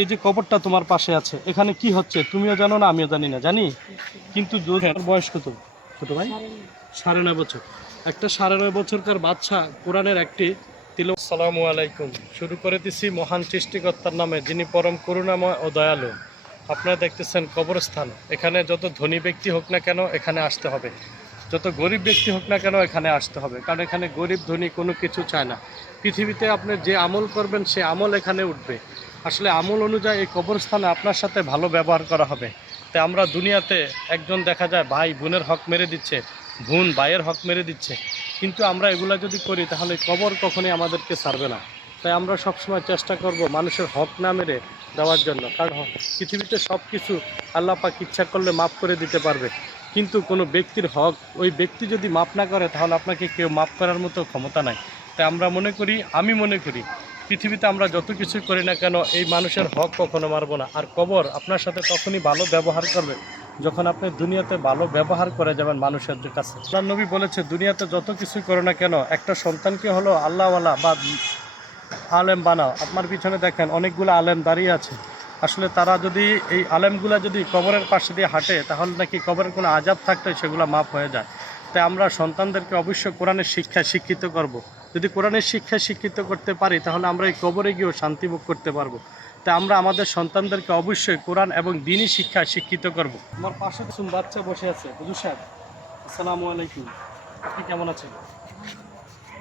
এই যে কবরটা তোমার পাশে আছে এখানে কি হচ্ছে? তুমিও জানো না আমিও জানি না জানি? কিন্তু তোমার বয়স কত? ছোট ভাই? সাড়ে নয় বছর। একটা সাড়ে নয় বছরকার বাচ্চা কোরআনের একটি তিল সালামু আলাইকুম। শুরু করে দিছি মহান সৃষ্টিকর্তার নামে যিনি পরম করুণাময় ও দয়ালু। আপনারা দেখতেছেন কবরস্থান। এখানে যত ধনী ব্যক্তি হোক না কেন এখানে আসতে হবে। যত গরিব ব্যক্তি হোক না কেন এখানে আসতে হবে। কারণ এখানে গরিব ধনী কোনো কিছু চায় না। পৃথিবীতে আপনি যে আমল করবেন সে আমল এখানে উঠবে। আসলে আমল অনুযায়ী এই কবরস্থানে আপনার সাথে ভালো ব্যবহার করা হবে। তাই আমরা দুনিয়াতে একজন দেখা যায় ভাই বোনের হক মেরে দিচ্ছে, বোন ভাইয়ের হক মেরে দিচ্ছে। কিন্তু আমরা এগুলা যদি করি তাহলে কবর কখনই আমাদেরকে ছাড়বে না। তাই আমরা সবসময় চেষ্টা করব মানুষের হক না মেরে দেওয়ার জন্য। কারণ পৃথিবীতে সব কিছু আল্লাহ পাক ইচ্ছা করলে মাফ করে দিতে পারবে। কিন্তু কোনো ব্যক্তির হক, ওই ব্যক্তি যদি মাফ না করে তাহলে আপনাকে কেউ মাফ করার মতো ক্ষমতা নাই। তাই আমরা মনে করি, আমি মনে করি পৃথিবীতে আমরা যত কিছু করি না কেন, এই মানুষের হক কখনো মারবো না। আর কবর আপনার সাথে তখনই ভালো ব্যবহার করবে, যখন আপনি দুনিয়াতে ভালো ব্যবহার করে যাবেন মানুষের কাছে। আল্লাহ নবী বলেছে, দুনিয়াতে যত কিছু করো না কেন, একটা সন্তানকে হলো আল্লাহওয়ালা বা আলেম বানাও। আপনার পিছনে দেখেন, অনেকগুলো আলেম দাঁড়িয়ে আছে। আসলে তারা যদি এই আলেমগুলো যদি কবরের পাশে দিয়ে হাঁটে, তাহলে নাকি কবরের কোনো আজাব থাকলে সেগুলো মাফ হয়ে যায়। তাই আমরা সন্তানদেরকে অবশ্যই কোরআনের শিক্ষায় শিক্ষিত করব। যদি কোরআনের শিক্ষায় শিক্ষিত করতে পারি তাহলে আমরা এই কবরে গিয়েও শান্তি ভোগ করতে পারব। তাই আমরা আমাদের সন্তানদেরকে অবশ্যই কোরআন এবং দিনই শিক্ষায় শিক্ষিত করব। আমার পাশে কিছু বাচ্চা বসে আছে। বুঝু সাহেব আসসালামু আলাইকুম। আপনি কেমন আছেন?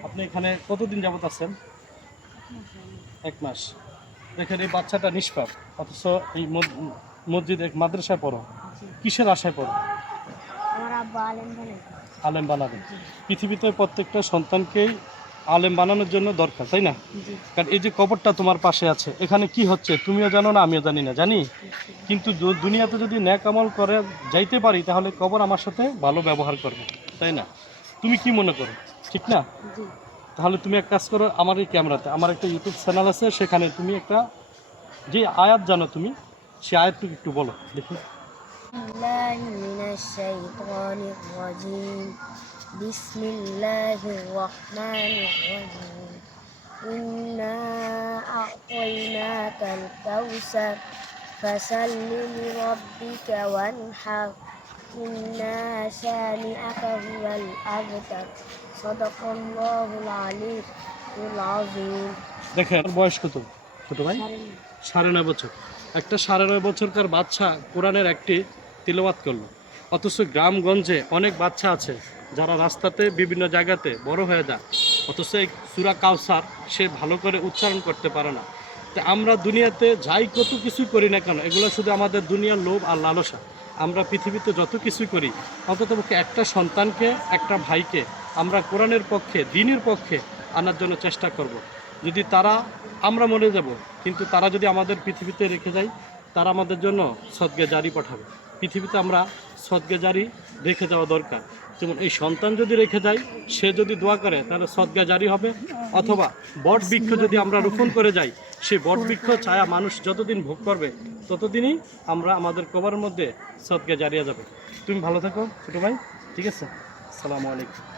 আপনি এখানে কতদিন যাবত আছেন? এক মাস। দেখেন এই বাচ্চাটা নিষ্পাপ। অথচ এই মসজিদ এক মাদ্রাসায় পড়ো। কিসের আশায় পড়ো? আলেম আলেম পৃথিবীতে প্রত্যেকটা সন্তানকেই আলেম বানানোর জন্য দরকার তাই না? কারণ এই যে কবরটা তোমার পাশে আছে এখানে কি হচ্ছে? তুমিও জানো না আমিও জানি না জানি? কিন্তু দুনিয়াতে যদি ন্যাক আমল করে যাইতে পারি তাহলে কবর আমার সাথে ভালো ব্যবহার করবে তাই না? তুমি কি মনে করো? ঠিক না? তাহলে তুমি এক কাজ করো আমার এই ক্যামেরাতে আমার একটা ইউটিউব চ্যানেল আছে সেখানে তুমি একটা যে আয়াত জানো তুমি সে আয়াতটুকু একটু বলো দেখি। الله من الشيطان الرجيم بسم الله الرحمن الرحيم إنا أعطيناك الكوثر فصل لربك وانحر إنا شانئك هو الأبتر صدق الله العلي العظيم দেখেন ওর বয়স কত ছোট ভাই সারেন সাড়ে নয় বছর একটা সাড়ে নয় বছরকার বাচ্চা কোরআনের একটি তিলবাত করলো অথচ গ্রামগঞ্জে অনেক বাচ্চা আছে যারা রাস্তাতে বিভিন্ন জায়গাতে বড় হয়ে যায়, অথচ এই সুরা কাউসার সে ভালো করে উচ্চারণ করতে পারে না তো আমরা দুনিয়াতে যাই কত কিছু করি না কেন, এগুলো শুধু আমাদের দুনিয়ার লোভ আর লালসা আমরা পৃথিবীতে যত কিছু করি অন্ততপক্ষে একটা সন্তানকে, একটা ভাইকে আমরা কোরআনের পক্ষে, দিনের পক্ষে আনার জন্য চেষ্টা করব। যদি তারা, আমরা মরে যাব, কিন্তু তারা যদি আমাদের পৃথিবীতে রেখে যায় তারা আমাদের জন্য সদ্গে জারি পাঠাবে। পৃথিবীতে আমরা সদ্গে জারি রেখে যাওয়া দরকার। যেমন এই সন্তান যদি রেখে যায়, সে যদি দোয়া করে, তাহলে সদ্গা জারি হবে। অথবা বট বৃক্ষ যদি আমরা রোপণ করে যাই সেই বট বৃক্ষ ছায়া মানুষ যতদিন ভোগ করবে, ততদিনই আমরা আমাদের কবরের মধ্যে সদ্গা জারিয়া যাবে। তুমি ভালো থাকো, ছোটো ভাই। ঠিক আছে? আসসালামু আলাইকুম।